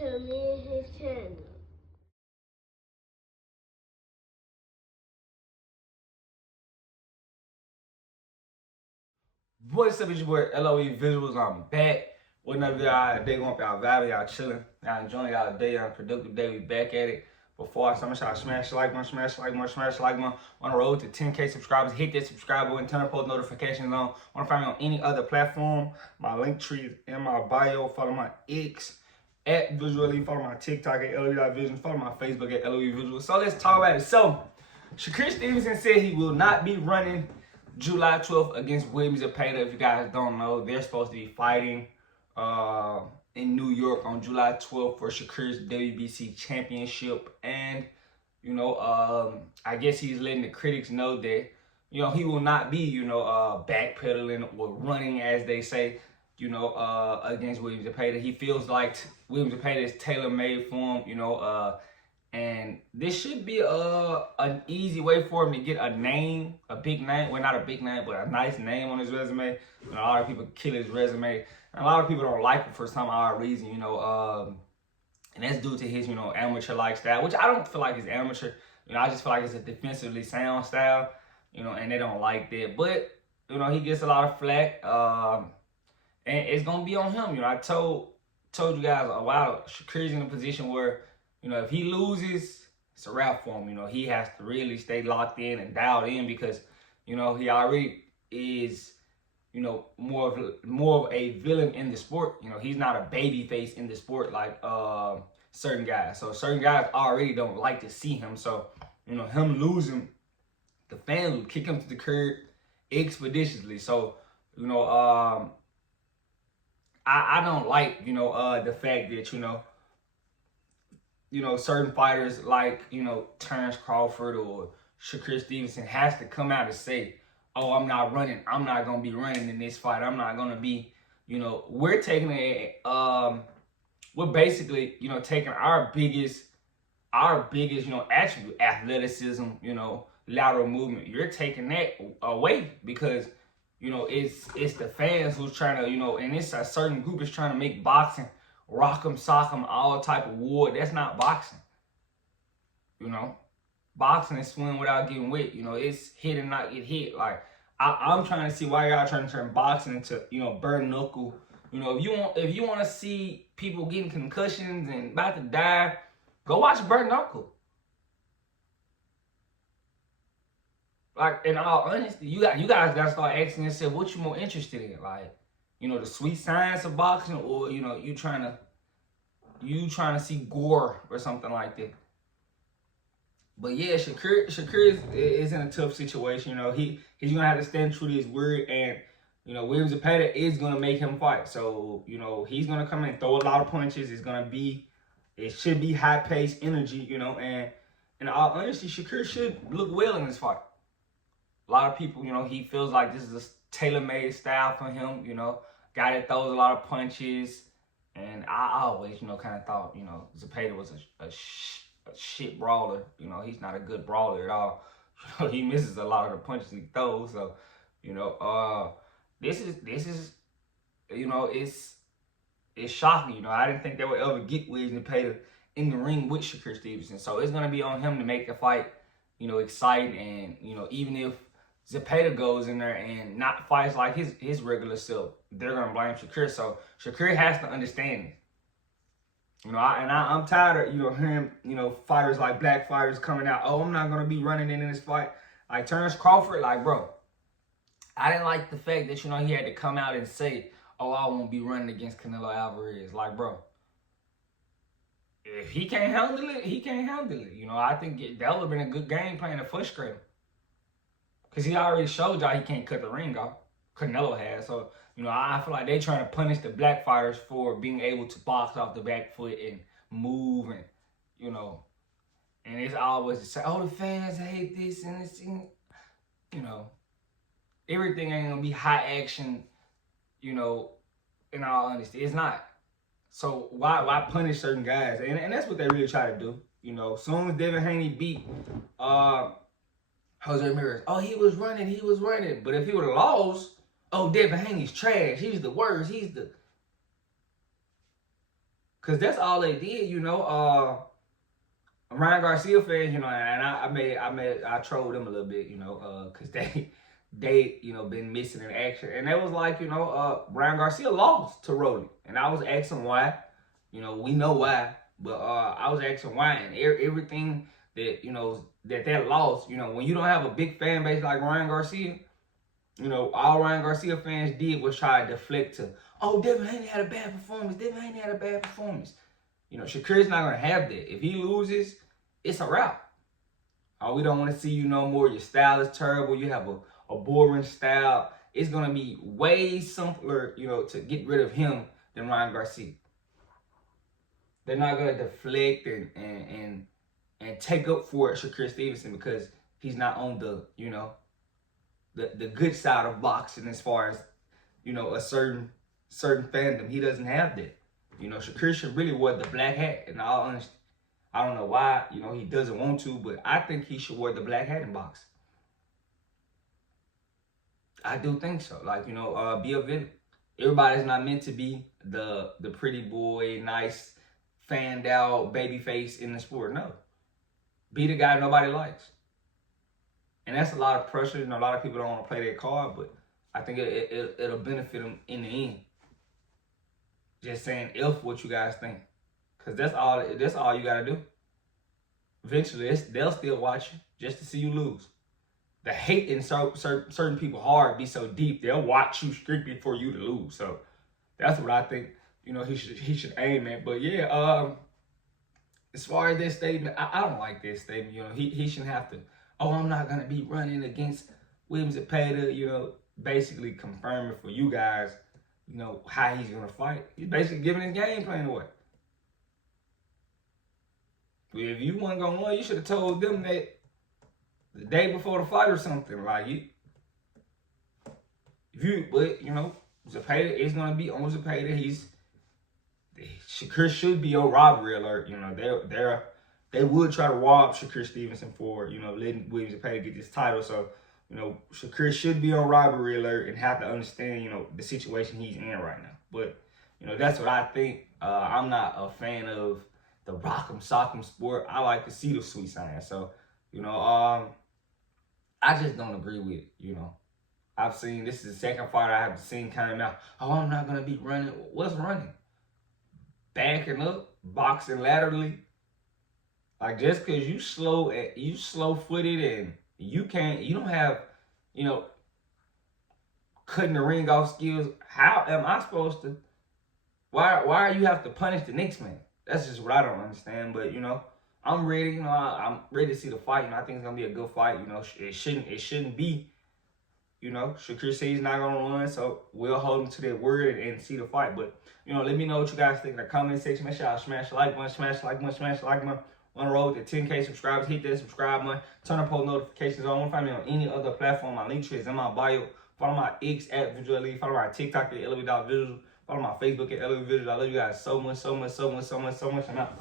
to me and his channel. What's up, it's your boy LOE Visuals. I'm back with another video. Day going for y'all vibing, y'all chilling, y'all enjoying y'all day, y'all productive day. We back at it. Before I start, y'all smash the like button, smash the like button, smash the like button. On the road to 10K subscribers, hit that subscribe button, turn post notifications on. Want to find me on any other platform? My link tree is in my bio. Follow my X at Visually. Follow my TikTok at LOE.Vision. Follow my Facebook at LOE Visuals. So let's talk about it. So Shakur Stevenson said he will not be running July 12th against Zepeda. If you guys don't know, they're supposed to be fighting in New York on July 12th for Shakur's WBC championship. And, I guess he's letting the critics know that, he will not be, backpedaling or running, as they say, against Zepeda. He feels like Zepeda is tailor-made for him, and this should be an easy way for him to get a name, a big name. Well, not a big name, but a nice name on his resume. A lot of people kill his resume. And a lot of people don't like him for some odd reason, and that's due to his, amateur-like style, which I don't feel like is amateur. I just feel like it's a defensively sound style, and they don't like that. But, he gets a lot of flack, and it's going to be on him. I told you guys a while, Shakur's in a position where, if he loses, it's a wrap for him. He has to really stay locked in and dialed in because, he already is, more of a villain in the sport. He's not a baby face in the sport like certain guys. So certain guys already don't like to see him. So, him losing, the fans will kick him to the curb expeditiously. So, I don't like, the fact that, certain fighters like, Terrence Crawford or Shakur Stevenson has to come out and say, oh, I'm not running. I'm not going to be running in this fight. I'm not going to be, we're taking we're basically, taking our biggest, attribute, athleticism, lateral movement. You're taking that away because, it's the fans who's trying to, and it's a certain group is trying to make boxing rock 'em, sock 'em, all type of war. That's not boxing. Boxing is swim without getting wet. It's hit and not get hit. Like I'm trying to see why y'all trying to turn boxing into, bare knuckle. If you want to see people getting concussions and about to die, go watch bare knuckle. Like in all honesty, you guys gotta start asking yourself what you more interested in. Like, the sweet science of boxing, or you trying to see gore or something like that. But yeah, Shakur is in a tough situation. He's gonna have to stand true to his word, and Zepeda is gonna make him fight. So he's gonna come in and throw a lot of punches. It should be high paced energy. And in all honesty, Shakur should look well in this fight. A lot of people, he feels like this is a tailor-made style for him. Guy that throws a lot of punches, and I always, kind of thought, Zepeda was a shit brawler. He's not a good brawler at all. He misses a lot of the punches he throws. So, this is, it's shocking. I didn't think they would ever get Zepeda in the ring with Shakur Stevenson. So it's gonna be on him to make the fight, exciting, and even if Zepeda goes in there and not fights like his regular self, they're gonna blame Shakur. So Shakur has to understand it. I'm tired of hearing fighters like black fighters coming out. Oh, I'm not gonna be running in this fight. Like Terrence Crawford, like bro, I didn't like the fact that he had to come out and say, oh, I won't be running against Canelo Alvarez. Like bro, if he can't handle it, he can't handle it. I think that would have been a good game plan to frustrate him. Because he already showed y'all he can't cut the ring off. Canelo has. So, I feel like they trying to punish the black fighters for being able to box off the back foot and move and, and it's always say, oh, the fans hate this and it's, everything ain't going to be high action, in all honesty. It's not. So why punish certain guys? And that's what they really try to do. Soon as Devin Haney beat Jose Ramirez, oh, he was running. But if he would have lost, oh, Devin Haney's trash. He's the worst. Cause that's all they did, you know. Ryan Garcia fans, you know, and I trolled them a little bit, you know, cause they, you know, been missing in action, and it was like, you know, Ryan Garcia lost to Rolly, and I was asking why, you know, we know why, but I was asking why, and everything that, you know, that loss, you know, when you don't have a big fan base like Ryan Garcia, you know, all Ryan Garcia fans did was try to deflect to, oh, Devin Haney had a bad performance. Devin Haney had a bad performance. You know, Shakur's not going to have that. If he loses, it's a wrap. Oh, we don't want to see you no more. Your style is terrible. You have a boring style. It's going to be way simpler, you know, to get rid of him than Ryan Garcia. They're not going to deflect and take up for Shakur Stevenson because he's not on the, you know, the good side of boxing as far as, you know, a certain fandom. He doesn't have that. You know, Shakur should really wear the black hat. In all honesty, I don't know why, you know, he doesn't want to, but I think he should wear the black hat in boxing. I do think so. Like, you know, be a villain. Everybody's not meant to be the pretty boy, nice, fanned out baby face in the sport. No. Be the guy nobody likes. And that's a lot of pressure. You know, a lot of people don't want to play that card, but I think it'll benefit them in the end. Just saying if what you guys think. Because that's all you got to do. Eventually, they'll still watch you just to see you lose. The hate in certain people hard be so deep, they'll watch you strictly for you to lose. So that's what I think, you know, he should aim at. But yeah, as far as this statement, I don't like this statement. You know, he shouldn't have to, oh, I'm not going to be running against William Zepeda, you know, basically confirming for you guys, you know, how he's going to fight. He's basically giving his game plan away. If you weren't going to win, you should have told them that the day before the fight or something. Like, but, you know, Zepeda is going to be on Zepeda. Shakur should be on robbery alert. You know, they would try to rob Shakur Stevenson for, you know, letting William Zepeda get this title. So, you know, Shakur should be on robbery alert and have to understand, you know, the situation he's in right now. But, you know, that's what I think. I'm not a fan of the rock'em sock'em sport. I like to see the sweet science. So, you know, I just don't agree with, you know. I've seen, this is the second fight I have seen come out. Oh, I'm not going to be running. What's running? Backing up, boxing laterally. Like, just because you slow-footed and you don't have, you know, cutting the ring off skills, how am I supposed to, why you have to punish the next man? That's just what I don't understand. But, you know, I'm ready. You know, I'm ready to see the fight. You know, I think it's going to be a good fight. You know, it shouldn't be, you know, Shakur says he's not going to run, so we'll hold him to their word and see the fight. But, you know, let me know what you guys think in the comment section. Make sure y'all smash the like button, smash the like button, smash the like button. On the road to 10K subscribers. Hit that subscribe button. Turn on post notifications on. Want to find me on any other platform? My link tree is in my bio. Follow my X at Visual Elite. Follow my TikTok at LV.Visual. Follow my Facebook at LV Visual. I love you guys so much, so much, so much, so much, so much. I'm out.